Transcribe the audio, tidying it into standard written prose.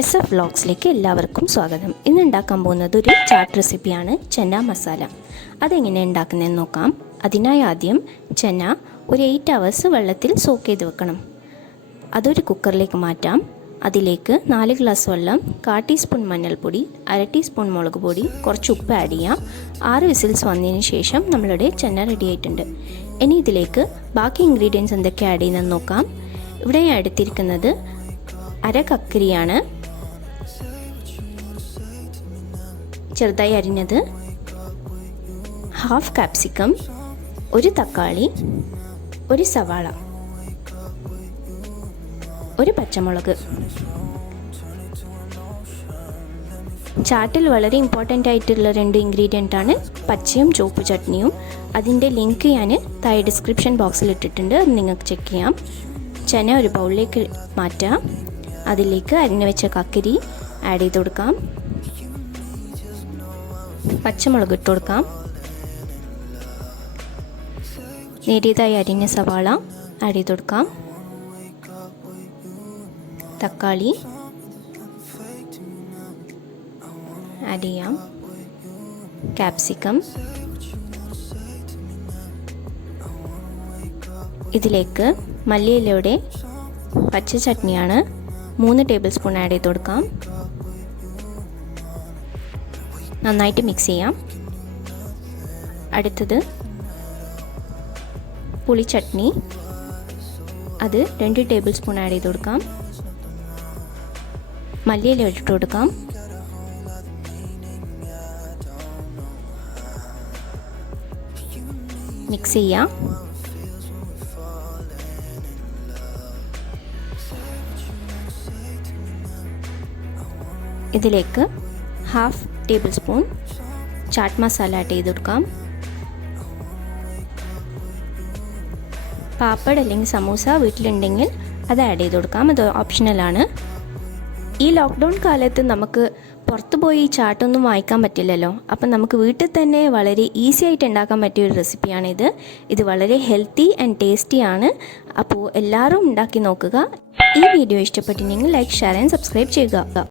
SF വ്ളോഗ്സിലേക്ക് എല്ലാവർക്കും സ്വാഗതം. ഇന്ന് ഉണ്ടാക്കാൻ പോകുന്നത് ഒരു ചാട്ട് റെസിപ്പിയാണ്, ചന്ന മസാല. അതെങ്ങനെ ഉണ്ടാക്കുന്നതെന്ന് നോക്കാം. അതിനായി ആദ്യം ചന്ന ഒരു 8 hours വെള്ളത്തിൽ സോക്ക് ചെയ്ത് വെക്കണം. അതൊരു കുക്കറിലേക്ക് മാറ്റാം. അതിലേക്ക് 4 ഗ്ലാസ് വെള്ളം, 1/4 ടീസ്പൂൺ മഞ്ഞൾപ്പൊടി, 1/2 ടീസ്പൂൺ മുളക് പൊടി, കുറച്ച് ഉപ്പ് ആഡ് ചെയ്യാം. 6 വിസിൽസ് വന്നതിന് ശേഷം നമ്മളുടെ ചന്ന റെഡി ആയിട്ടുണ്ട്. ഇനി ഇതിലേക്ക് ബാക്കി ഇൻഗ്രീഡിയൻസ് എന്തൊക്കെ ആഡ് ചെയ്യുന്നതെന്ന് നോക്കാം. ഇവിടെ ഞാൻ എടുത്തിരിക്കുന്നത് 1/2 കക്കരിയാണ്, ചെറുതായി അരിഞ്ഞത്, 1/2 ക്യാപ്സിക്കം, 1 തക്കാളി, 1 സവാള, 1 പച്ചമുളക്. ചാട്ടിൽ വളരെ ഇമ്പോർട്ടൻ്റ് ആയിട്ടുള്ള 2 ഇൻഗ്രീഡിയൻ്റ് ആണ് പച്ചയും ചുവപ്പ് ചട്നിയും. അതിൻ്റെ ലിങ്ക് ഞാൻ താഴെ ഡിസ്ക്രിപ്ഷൻ ബോക്സിൽ ഇട്ടിട്ടുണ്ട്, അത് നിങ്ങൾക്ക് ചെക്ക് ചെയ്യാം. ചന ഒരു ബൗളിലേക്ക് മാറ്റാം. അതിലേക്ക് അരിഞ്ഞു വെച്ച കക്കരി ആഡ് ചെയ്ത് കൊടുക്കാം. പച്ചമുളക് ഇട്ട് കൊടുക്കാം. നേരിയതായി അരിഞ്ഞ സവാള ആഡ് ചെയ്ത് കൊടുക്കാം. തക്കാളി ആഡ് ചെയ്യാം. ക്യാപ്സിക്കം, ഇതിലേക്ക് മല്ലിയിലയുടെ പച്ച ചട്നിയാണ്, 3 ടേബിൾ സ്പൂൺ ആഡ് ചെയ്ത് കൊടുക്കാം. നന്നായിട്ട് മിക്സ് ചെയ്യാം. അടുത്തത് പുളി ചട്നി, അത് 2 ടേബിൾ സ്പൂൺ ആഡ് ചെയ്ത് കൊടുക്കാം. മല്ലിയില ഇട്ട് കൊടുക്കാം. മിക്സ് ചെയ്യാം. ഇതിലേക്ക് 1/2 table spoon chaat masala add ചെയ്ത് കൊടുക്കാം. പാപ്പഡ് അല്ലെങ്കിൽ സമൂസ വീട്ടിലുണ്ടെങ്കിൽ അത് ആഡ് ചെയ്ത് കൊടുക്കാം, അത് ഓപ്ഷണലാണ്. ഈ ലോക്ക്ഡൗൺ കാലത്ത് നമുക്ക് പുറത്ത് പോയി ചാട്ടൊന്നും വാങ്ങിക്കാൻ പറ്റില്ലല്ലോ. അപ്പം നമുക്ക് വീട്ടിൽ തന്നെ വളരെ ഈസി ആയിട്ട് ഉണ്ടാക്കാൻ പറ്റിയ ഒരു റെസിപ്പിയാണിത്. ഇത് വളരെ ഹെൽത്തി ആൻഡ് ടേസ്റ്റിയാണ്. അപ്പോൾ എല്ലാവരും ഉണ്ടാക്കി നോക്കുക. ഈ വീഡിയോ ഇഷ്ടപ്പെട്ടിട്ടുണ്ടെങ്കിൽ ലൈക്ക്, ഷെയർ ആൻഡ് സബ്സ്ക്രൈബ് ചെയ്യുക.